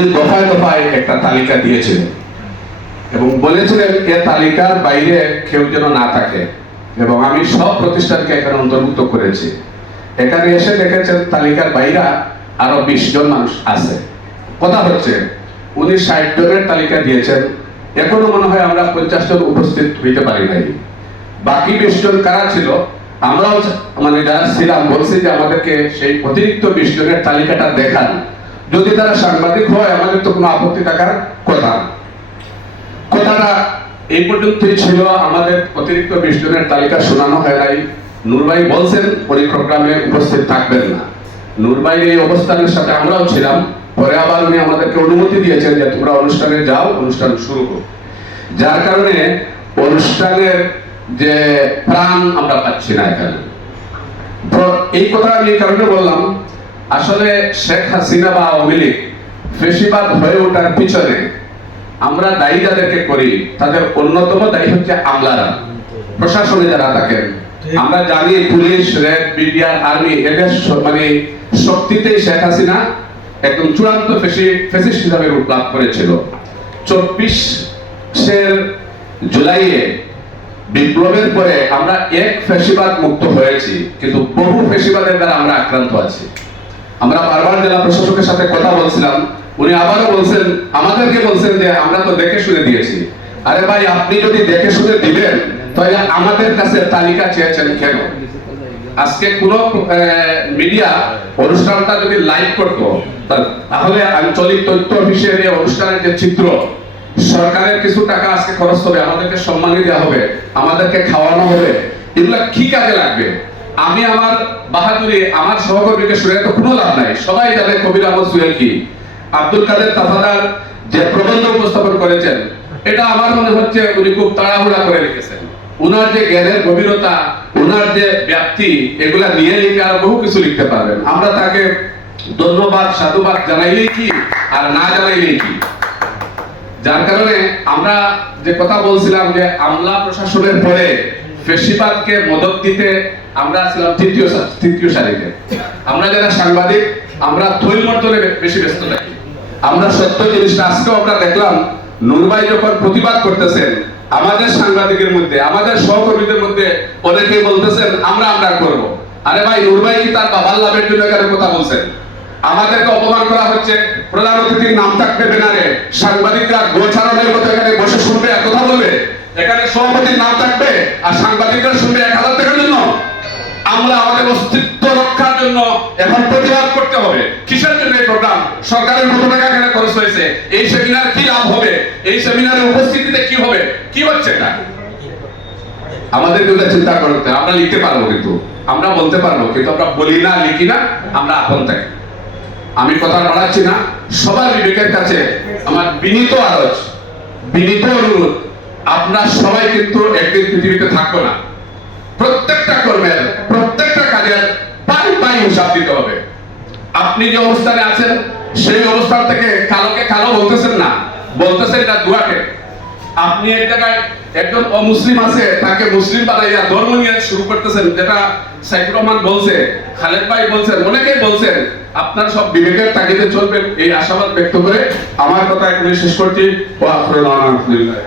উনি দফায় দফায় একটা তালিকা দিয়েছিলেন এবং বলেছিলেন, এ তালিকার বাইরে কেউ যেন না থাকে। এবং আমি সব প্রতিষ্ঠানকে এখানে অন্তর্ভুক্ত করেছি। এখানে এসে দেখেছেন তালিকার বাইরা আরও বিশ জন মানুষ আছে। কথা হচ্ছে, উনি ষাট জনের তালিকা দিয়েছেন। এখনও মনে হয় আমরা পঞ্চাশ জন উপস্থিত হইতে পারি নাই। বাকি বিশ জন কারা ছিল? আমরাও মানে যারা ছিলাম, বলছি যে আমাদেরকে সেই অতিরিক্ত বিশ জনের তালিকাটা দেখান। যদি তারা সাংবাদিক হয়, আমাদের তো কোনো আপত্তি থাকার কথা কথাটা এই পর্যন্তই ছিল। আমাদের অতিরিক্ত বিশ জনের তালিকা শোনানো হয় নাই। নুরবাই বলছেন প্রোগ্রামে উপস্থিত থাকবেন না। নুরবাইয়ের এই অবস্থানের সাথে আমরাও ছিলাম। পরে আবার উনি আমাদেরকে অনুমতি দিয়েছেন যে, তোমরা অনুষ্ঠানে যাও, অনুষ্ঠান শুরু হোক। যার কারণে অনুষ্ঠানের যে প্রাণ আমরা পাচ্ছি না এখানে। এই কথা আমি এই কারণে বললাম আসলে শেখ হাসিনা বা আওয়ামী লীগ ফেসিবাদ হয়ে ওঠার পিছনে আমরা দায়ী যাদেরকে করি, তাদের অন্যতম দায়ী হচ্ছে আমলারা, প্রশাসনে যারা থাকেন। আমরা জানি পুলিশ র্যাব বিডিআর আর্মি, এদের মানে শক্তিতেই শেখ হাসিনা একদম চূড়ান্ত ফেসি ফেসিস্ট হিসাবে রূপ লাভ করেছিল। চব্বিশের জুলাইয়ে বিপ্লবের পরে আমরা এক ফেসিবাদ মুক্ত হয়েছি, কিন্তু বহু ফেসিবাদের দ্বারা আমরা আক্রান্ত আছি। আমরা বারবার জেলা প্রশাসকের সাথে কথা বলছিলাম। উনি আবারও বলছেন, আমাদেরকে বলছেন যে আমরা তো দেখে শুনে দিয়েছি। আরে ভাই, আপনি যদি দেখে শুনে দিবেন তাহলে আমাদের কাছে তালিকা চেয়েছেন কেন? আজকে কোন মিডিয়া অনুষ্ঠানটা যদি লাইভ করতো, তাহলে আঞ্চলিক তথ্য এই অনুষ্ঠানের যে চিত্র, সরকারের কিছু টাকা আজকে খরচ হবে, আমাদেরকে সম্মানী দেওয়া হবে, আমাদেরকে খাওয়ানো হবে, এগুলা কি কাজে লাগবে? আমি আমার বাহাদুরি, আমার সহকর্মীকে শুনে তো কোনো লাভ নাই। সবাই জানে কবির আহমদ সুহেল কি। আব্দুল কাদের তাফাদার যে প্রবন্ধ উপস্থাপন করেছেন, এটা আমার মনে হচ্ছে উনি খুব তাড়াহুড়া করে লিখেছেন উনার যে জ্ঞানের গভীরতা, উনার যে ব্যাপ্তি, এগুলা নিয়ে লিখে আর বহু কিছু লিখতে পারবেন। আমরা তাকে ধন্যবাদ, সাধুবাদ জানাইলেই কি, আর না জানাইলেই কি। যার কারণে আমরা যে কথা বলছিলাম যে আমলা প্রশাসনের পরে ফেসিবাদকে মদত দিতে আমরা ছিলাম তৃতীয় তৃতীয় সারিতে। আমরা যারা সাংবাদিক, আমরা থৈমর্দনে বেশি ব্যস্ত থাকি। আমরা সত্য জিনিসটা আজকেও আমরা দেখলাম নুরবাই যখন প্রতিবাদ করতেছেন, আমাদের সাংবাদিকের মধ্যে, আমাদের সহকর্মীদের মধ্যে অনেকে বলতেছেন, আমরা আমরা করব। আরে ভাই নুরবাই কি তার বাবার লাভের জন্য এখানে কথা বলছেন। আমাদেরকে অপমান করা হচ্ছে, প্রধান অতিথির নাম থাকবে ব্যানারে সাংবাদিকরা গোছানোর মতো এখানে বসে শুনবে আর কথা বলবে। এখানে সভাপতির নাম থাকবে, আর সাংবাদিকরা শুনবে এক হাজার আমরা আমাদের অস্তিত্ব রক্ষার জন্য এখন প্রতিবাদ করতে হবে। কিসের জন্য এই প্রোগ্রাম সরকারের কত টাকা এখানে খরচ হয়েছে? এই সেমিনার কি লাভ হবে? এই সেমিনারে উপস্থিতিতে কি হবে? কি হচ্ছে এটা? আমাদের কিন্তু চিন্তা করতে আমরা লিখতে পারব কিন্তু। আমরা বলতে পারব, কিন্তু আমরা বলি না, লিখি না, আমরা আপন থাকি। আমি কথা বাড়াচ্ছি না। সবার বিবেকের কাছে আমার বিনীত আরজ, বিনীত অনুরোধ, আপনার সবাই কিন্তু একদিন পৃথিবীতে থাকব না। পাই হিসাব দিতে হবে। আপনি যে অবস্থানে আছেন, সেই অবস্থান থেকে কালোকে কালো বলতেছেন না। বলতেছেন এটা দুয়াকে। আপনি এক জায়গায় একজন অমুসলিম আছে, তাকে মুসলিম বানাইয়া ধর্ম নিয়ে শুরু করতেছেন, যেটা সাইফুর রহমান বলছে, খালেদ ভাই বলছেন, অনেকেই বলছেন, আপনার সব বিবেকের তাগিদে চলবেন, এই আশাবাদ ব্যক্ত করে আমার কথা এখানে শেষ করছি। ও আপনার আলহামদুলিল্লাহ।